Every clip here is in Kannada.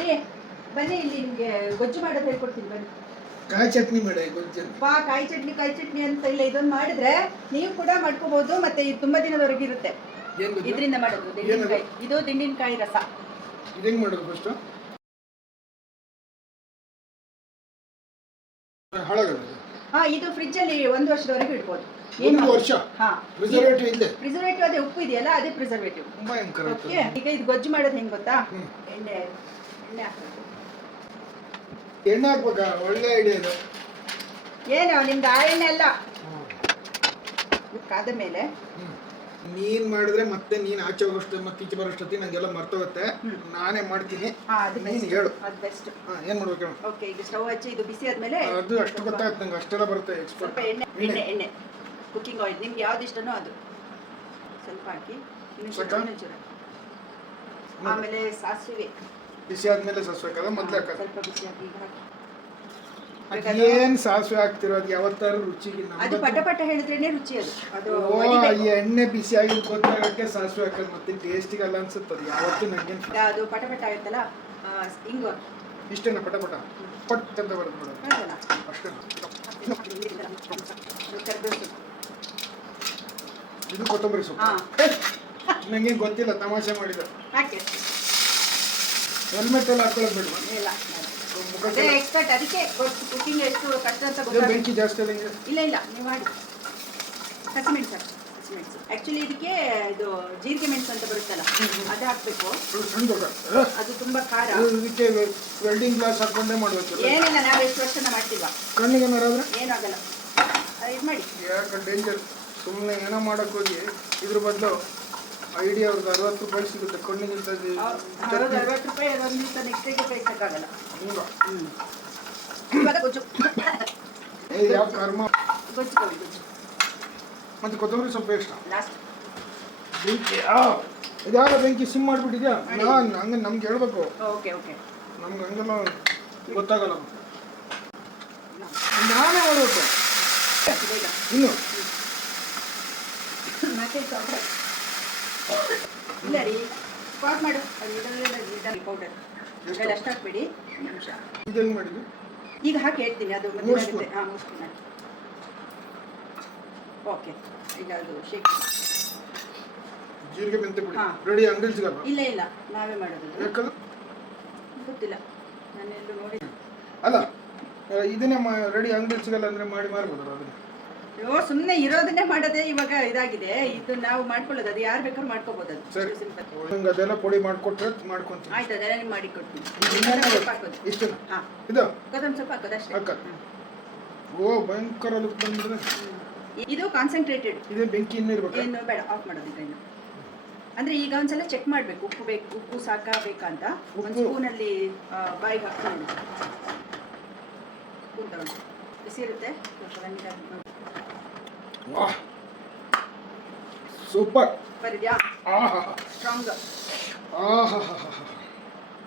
ರೀ ಬನ್ನಿ ಇಲ್ಲಿ ನಿಮಗೆ ಗೊಜ್ಜು ಮಾಡೋದು ಹೇಳ್ಕೊಡ್ತೀನಿ ಬನ್ನಿ. ಕಾಯಿ ಚಟ್ನಿ ಮಾಡಿ ಗೊಜ್ಜು. ಕಾಯಿ ಚಟ್ನಿ ಅಂತ ಇಲ್ಲ, ಇದೊಂದು ಮಾಡಿದ್ರೆ ನೀವು ಕೂಡ ಮಾಡ್ಕೋಬಹುದು. ಮತ್ತೆ ಇದು ತುಂಬಾ ದಿನದವರೆಗೆ ಇರುತ್ತೆ. ಇದರಿಂದ ಮಾಡೋದು ದಿಂಡಿನಕಾಯಿ. ಇದು ದಿಂಡಿನಕಾಯಿ ರಸ. ಇದು ಹೆಂಗ್ ಮಾಡೋದು ಫಸ್ಟ್? ಇದು ಫ್ರಿಜ್ ಅಲ್ಲಿ 1 ವರ್ಷದವರೆಗೂ ಇಡ್ಬೋದು. 1 ವರ್ಷ? ಪ್ರಿಸರ್ವೇಟಿವ್ ಇದೆ? ಪ್ರಿಸರ್ವೇಟಿವ್ ಅದೇ ಉಪ್ಪು ಇದೆಯಲ್ಲ, ಅದೇ ಪ್ರಿಸರ್ವೇಟಿವ್. ಓಕೆ, ಈಗ ಇದು ಗೊಜ್ಜು ಮಾಡೋದು ಹೆಂಗ್ ಗೊತ್ತಾ? ಎಣ್ಣೆ ಹಾಕ್ಬೇಕು. ಎಣ್ಣೆ ಹಾಕ್ಬೇಕಾ? ಒಳ್ಳೆ ಐಡಿಯಾ ಇದು. ಏನು ನಿಮ್ದು ಆ ಎಣ್ಣೆ ಅಲ್ಲ, ಕಾದ ಮೇಲೆ ನೀನ್ ಮಾಡಿದ್ರೆ ಮತ್ತೆ ನೀನ್ ಆಚೆ ಹೋಗೋಷ್ಟು ಮತ್ತೆ ಈಚೆ ಬರೋಷ್ಟೊತ್ತಿ ನಂಗೆಲ್ಲ ಮರ್ತೋಗುತ್ತೆ. ನಾನೇ ಮಾಡ್ತೀನಿ, ನೀನ್ ಹೇಳು. ಅದು ಬೆಸ್ಟ್. ಏನ್ ಮಾಡ್ಬೇಕು? ಓಕೆ, ಈಗ ಸ್ಟವ್ ಹಚ್ಚಿ ಇದು ಬಿಸಿ ಆದ್ಮೇಲೆ ಅದು ಅಷ್ಟು ಗೊತ್ತಾಗುತ್ತೆ ನಂಗೆ, ಅಷ್ಟೆಲ್ಲ ಬರುತ್ತೆ. ಸ್ವಲ್ಪ ಎಣ್ಣೆ ಕುಕಿಂಗ್ ಆಯಿಲ್ ನಿಮ್ಗೆ ಯಾವ್ದು ಇಷ್ಟನೋ ಅದು ಸ್ವಲ್ಪ ಹಾಕಿ. ಆಮೇಲೆ ಸಾಸಿವೆ ಬಿಸಿ ಆದ್ಮೇಲೆ ಸಾಸಿವೆ ಹಾಕದ ಮೊದಲೇ ಹಾಕದ? ಸ್ವಲ್ಪ ಬಿಸಿ ಹಾಕಿ ಈಗ ಹಾಕಿ. ಏನ್ ಸಾಸಿವೆ ಹಾಕ್ತಿರೋ ಅದು ಯಾವತ್ತಾರು ರುಚಿಗೆ ಅದು ಪಟ ಹೇಳಿದ್ರೇನೆ ರುಚಿ. ಅದು ಈ ಎಣ್ಣೆ ಬಿಸಿ ಆಗಿ ಗೊತ್ತಾಗಕ್ಕೆ ಸಾಸಿವೆ ಹಾಕೋದು, ಮತ್ತೆ ಟೇಸ್ಟಿಗೆ ಅಲ್ಲ ಅನ್ಸುತ್ತೆ ಅದು ಯಾವತ್ತೂ ನಂಗೆ. ಅದು ಪಟ ಆಗುತ್ತಲ್ಲ, ಹಿಂಗು ಇಷ್ಟೇನ ಪಟ ಪಟ್ ಅಂತ ಬರುತ್ತೆ ಮೇಡಮ್, ಅಷ್ಟೇ. ಇದು ಕೊತ್ತಂಬರಿ ಸೊಪ್ಪು. ನಂಗೆ ಗೊತ್ತಿಲ್ಲ, ತಮಾಷೆ ಮಾಡಿದ. ಹೆಲ್ಮೆಟ್ ಎಲ್ಲ ಹಾಕೊಳ್ಳೋದು ಬೇಡ? ಎಕ್ಸ್ಪರ್ಟ್, ಅದಕ್ಕೆ ಕುಕಿಂಗ್ ಎಷ್ಟು ಕಷ್ಟ ಅಂತ ಗೊತ್ತಾಗುತ್ತೆ. ಬೆಂಕಿ ಜಾಸ್ತಿ ಇಲ್ಲ ನೀವು ಮಾಡಿ. ಹಸಿಮೆಣಸು ಆಕ್ಚುಲಿ ಇದಕ್ಕೆ ಇದು ಜೀರಿಗೆ ಮೆಣಸು ಅಂತ ಬರುತ್ತಲ್ಲ, ಅದು ಹಾಕ್ಬೇಕು. ಅದು ತುಂಬಾ ಖಾರ. ಇದಕ್ಕೆ ವೆಲ್ಡಿಂಗ್ ಗ್ಲಾಸ್ ಹಾಕೊಂಡೇ ಮಾಡ್ಬೇಕು. ಏನಿಲ್ಲ, ನಾವು ಎಷ್ಟು ವರ್ಷ ಮಾಡ್ತೀವ. ಕಣ್ಣಿಗೆ ಏನಾರಾದ್ರೆ ಏನಾಗಲ್ಲ, ಇದು ಮಾಡಿ. ಯಾಕೆ ಡೇಂಜರ್? ಸುಮ್ಮನೆ ಏನೋ ಮಾಡಕ್ ಹೋಗಿ ಇದ್ರ ಬದಲು ಐಡಿಯಾ ಅವ್ರಿಗೆ 60 ರೂಪಾಯಿ ಸಿಗುತ್ತೆ. ಕಣ್ಣಿಗಿಂತ 60 ರೂಪಾಯಿ ಒಂದು ದಿವಸ ನೆಕ್ಸ್ಟ್ ಡೇಗೆ ಬೇಕಕ್ಕಾಗಲ್ಲ. ಗೊಜ್ಜು ಯಾವ ಕರ್ಮ. ಗೊಜ್ಜು ಮತ್ತೆ ಕೊತ್ತಂಬರಿ ಸ್ವಲ್ಪ ಇಷ್ಟ. ಲಾಸ್ಟ್ ಬೆಂಕಿ ಇದ್ಯಾವ ಬೆಂಕಿ ಸಿಮ್ ಮಾಡಿಬಿಟ್ಟಿದ್ಯಾ? ಹಂಗೆ ನಮ್ಗೆ ಹೇಳ್ಬೇಕು. ಓಕೆ ನಮ್ಗೆ ಹಂಗೆಲ್ಲ ಗೊತ್ತಾಗಲ್ಲ, ನಾನೇ ಮಾಡ್ಬೇಕು. ಇನ್ನು ಇಲ್ಲ ರೀ, ಸ್ಪಾಟ್ ಮಾಡು. ಅದು ಪೌಡರ್ ಅಷ್ಟು ಹಾಕ್ಬೇಡಿ. ನಿಮಿಷ ಇದು ಹೆಂಗೆ ಮಾಡಿದ್ವಿ? ಈಗ ಹಾಕಿ ಹೇಳ್ತೀನಿ. ಅದು ಮತ್ತೆ ಮುಗಿಸ್ತೀನಿ. ಓಕೆ, ಈಗ ಅದು ಶೇಕ್. ಜೀರಿಗೆ ಮೆಂತೆ ಪುಡಿ ರೆಡಿ, ಅಂಗಡಿ ಸಿಗಲ್ಲ? ಇಲ್ಲ ನಾವೇ ಮಾಡೋದು. ಗೊತ್ತಿಲ್ಲ, ನಾನೆಲ್ಲೂ ನೋಡಿ. ಅಲ್ಲ, ಇದನ್ನೇ ರೆಡಿ ಅಂಗಡಿ ಸಿಗಲ್ಲ ಅಂದ್ರೆ ಮಾಡಿ ಮಾರ್ಬೋದು ಅದನ್ನ. ಸುಮ್ಮನೆ ಇರೋದನ್ನೇ ಮಾಡೋದೇ ಇವಾಗ ಇದಾಗಿದೆ. ಇದು ನಾವು ಮಾಡ್ಕೊಳ್ಳೋದು, ಅದು ಯಾರು ಬೇಕಾದ್ರೂ ಮಾಡ್ಕೋಬಹುದು. ಅದು ಸರಿ, ನಂಗೆ ಅದೆಲ್ಲ ಪುಡಿ ಮಾಡಿಕೊಟ್ರೆ ಮಾಡ್ಕೊಂತೀನಿ. ಆಯ್ತು, ಅದೆಲ್ಲ ನಿಮ್ಗೆ ಮಾಡಿ ಕೊಡ್ತೀನಿ. ಇಷ್ಟು ಇದು ಕೊತ್ತಂಬರಿ ಸೊಪ್ಪು ಹಾಕೋದು ಅಷ್ಟೇ. ಓ ಭಯಂಕರ ಲುಕ್ ಬಂದ್ಬಿಡ್ರೆ. ಇದು ಕಾನ್ಸಂಟ್ರೇಟೆಡ್. ಇದೇ ಬೆಂಕಿ ಇನ್ನೂ ಇರ್ಬೇಕು? ಏನು ಬೇಡ, ಆಫ್ ಮಾಡೋದು ಇದನ್ನು. ಅಂದ್ರೆ ಈಗ ಒಂದ್ಸಲ ಚೆಕ್ ಮಾಡ್ಬೇಕು, ಉಪ್ಪು ಸಾಕಬೇಕಂತ. ಒಂದು ಸ್ಪೂನಲ್ಲಿ ಬಾಯಿಗೆ ಹಾಕೊಂಡು ಸ್ಪೂನ್ ತಗೊಂಡು ಬಿಸಿ ಇರುತ್ತೆ. ವಾಹ್, ಸೂಪರ್ ಇದೆಯಾ? ಸ್ಟ್ರಾಂಗ್.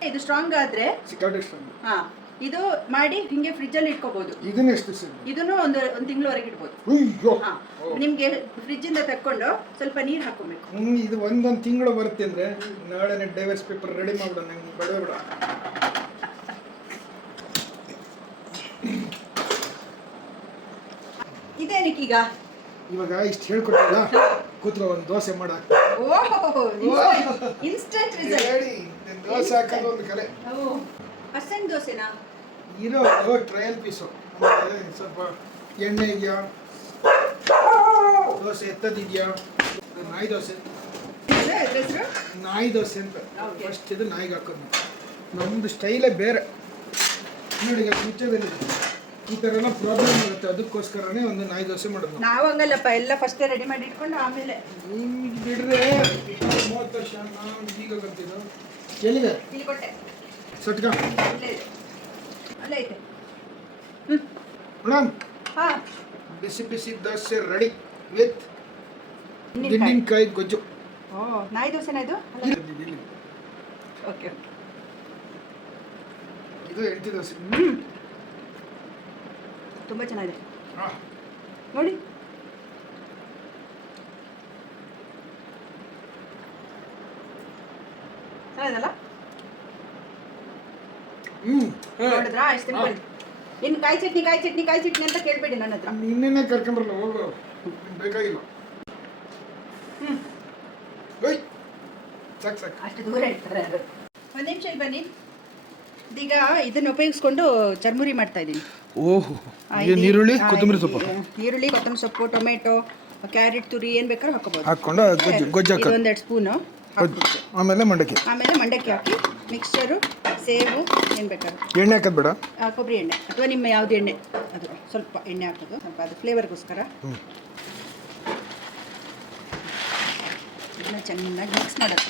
ಇದು ಸ್ಟ್ರಾಂಗ್ ಆದ್ರೆ ಸಿಕ್ಕಾಪಟ್ಟೆ ಸ್ಟ್ರಾಂಗ್. ಇದು ಮಾಡಿ ಹಿಂಗೆ ಫ್ರಿಜ್ ಅಲ್ಲಿ ಇಟ್ಕೋಬಹುದು. ಇದನ್ನ ಎಷ್ಟು ದಿವಸ? ಇದನ್ನು ಒಂದು ತಿಂಗಳವರೆಗೆ ಇಡ್ಬೋದು. ನಿಮ್ಗೆ ಫ್ರಿಜ್ ಇಂದ ತಕೊಂಡು ಸ್ವಲ್ಪ ನೀರು ಹಾಕೋಬೇಕು. ಇದು ಒಂದೊಂದು ತಿಂಗಳು ಬರುತ್ತೆ ಅಂದ್ರೆ ನಾಳೆ ಡೈವರ್ಸ್ ಪೇಪರ್ ರೆಡಿ ಮಾಡೋಣ. ನಂಗೆ ಬೇಡ. ಇದೇನಕ್ಕೀಗ ಇವಾಗ ಇಷ್ಟು ಹೇಳ್ಕೊಟ್ಟಿಲ್ಲ, ಕೂತ್ಕೊ ಒಂದು ದೋಸೆ ಮಾಡ. Instant result. ದೋಸೆ ಹಾಕೋದು ಒಂದು ಕಲೆ. ಹಸನ್ ದೋಸೆನಾ? ಇರೋ ಟ್ರಯಲ್ ಪೀಸು. ಸ್ವಲ್ಪ ಎಣ್ಣೆ ಇದೆಯಾ, ದೋಸೆ ಎತ್ತದಿದೆಯಾ? ನಾಯಿ ದೋಸೆ. ನಾಯಿ ದೋಸೆ ಅಂತ ಫಸ್ಟ್ ಇದು ನಾಯಿಗೆ ಹಾಕೋದು. ನಮ್ದು ಸ್ಟೈಲೇ ಬೇರೆ ನೋಡಿ. ಈಗ ಫ್ಯೂಚರಲ್ಲಿ ಈ ಥರ ಎಲ್ಲ ಪ್ರಾಬ್ಲಮ್ ಆಗುತ್ತೆ, ಅದಕ್ಕೋಸ್ಕರನೇ ಒಂದು ನಾಯಿ ದೋಸೆ ಮಾಡೋದು. ನಾವು ಹಂಗಲ್ಲಪ್ಪ, ಎಲ್ಲ ಫಸ್ಟ್ ರೆಡಿ ಮಾಡಿ ಇಟ್ಕೊಂಡು ಆಮೇಲೆ ನಿಮ್ಗೆ ಬಿಡ್ರೆ 30 ವರ್ಷ ನಾವು ಈಗ ಕಲ್ತಿದ್ದು. ಎಲ್ಲಿದೆ? ಇಲ್ಲಿ ಕೊಟ್ಟೆ ಸಟ್ಕ ಅಲ್ಲೇ ಐತೆ. ಮೇಡಮ್, ಬಿಸಿ ದೋಸೆ ರೆಡಿ ವಿತ್ ದಿಂಡಿನಕಾಯಿ ಗೊಜ್ಜು. ನಾಯಿ ದೋಸೆನಾ ಇದು? ಓಕೆ, ಇದು ಹೆಂಡತಿ ದೋಸೆ. ತುಂಬ ಚೆನ್ನಾಗಿದೆ ನೋಡಿ. ಚೆನ್ನಾಗಿದಲ್ಲ? ನೋಡಿದ್ರಾ ಎಷ್ಟು ಸಿಂಪಲ್. ಇನ್ನು ಕಾಯಿ ಚಟ್ನಿ ಅಂತ ಕೇಳ್ಬೇಡಿ ನನ್ನ ಹತ್ರ. ನಿನ್ನೆ ಕರ್ಕೊಂಡ್ರಲ್ಲ ಹೋಗು, ಬೇಕಾಗಿಲ್ಲ. ಓಯ್ ಸಾಕು ಅಷ್ಟು ದೂರ ಇರ್ತಾರೆ ಅದು. ಒಂದು ನಿಮಿಷ ಇಲ್ಲಿ ಬನ್ನಿ. ಇದೀಗ ಇದನ್ನು ಉಪಯೋಗಿಸ್ಕೊಂಡು ಚರ್ಮುರಿ ಮಾಡ್ತಾ ಇದ್ದೀನಿ. ಓಹೋ, ಈರುಳ್ಳಿ ಕೊತ್ತಂಬರಿ ಸೊಪ್ಪು, ಈರುಳ್ಳಿ ಕೊತ್ತಂಬರಿ ಸೊಪ್ಪು, ಟೊಮೆಟೊ, ಕ್ಯಾರೆಟ್ ತುರಿ ಏನು ಬೇಕಾದ್ರೂ ಹಾಕೋಬಹುದು. ಹಾಕೊಂಡು ಗೊಜ್ಜು ಹಾಕಿ ಒಂದೆರಡು ಸ್ಪೂನು ಹಾಕ್ಬಿಟ್ಟು ಆಮೇಲೆ ಮಂಡಕ್ಕಿ ಹಾಕಿ ಮಿಕ್ಸ್ಚರು, ಸೇವು ಏನು ಬೇಕಾದ್ರೂ. ಎಣ್ಣೆ ಹಾಕೋದು ಬೇಡ, ಕೊಬ್ಬರಿ ಎಣ್ಣೆ ಅಥವಾ ನಿಮ್ಮ ಯಾವುದು ಎಣ್ಣೆ ಅದು ಸ್ವಲ್ಪ ಎಣ್ಣೆ ಹಾಕೋದು, ಸ್ವಲ್ಪ ಅದು ಫ್ಲೇವರ್ಗೋಸ್ಕರ. ಇದನ್ನ ಚೆನ್ನಾಗಿ ಮಿಕ್ಸ್ ಮಾಡೋದು.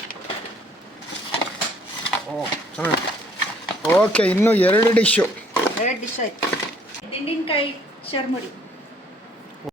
ಓಕೆ, ಇನ್ನು 2 ಡಿಶ್ಶು. 2 ಡಿಶ್ ಆಯಿತು. ದಿಂಡಿನಕಾಯಿ ಚರ್ಮುರಿ.